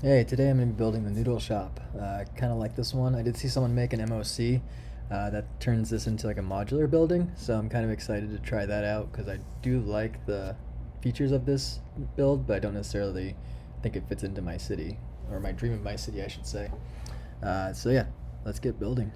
Hey, today I'm going to be building the Noodle Shop. Kind of like this one. I did see someone make an MOC that turns this into like a modular building, so I'm kind of excited to try that out because I do like the features of this build, but I don't necessarily think it fits into my city, or my dream of my city, I should say. So yeah, let's get building.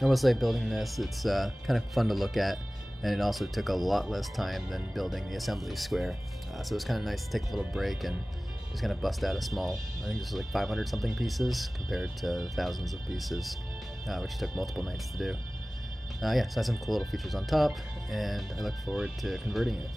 I will say building this, it's kind of fun to look at, and it also took a lot less time than building the assembly square. So it was kind of nice to take a little break and just kind of bust out a small, I think this was like 500 something pieces compared to thousands of pieces, which took multiple nights to do. Yeah, so I have some cool little features on top, and I look forward to converting it.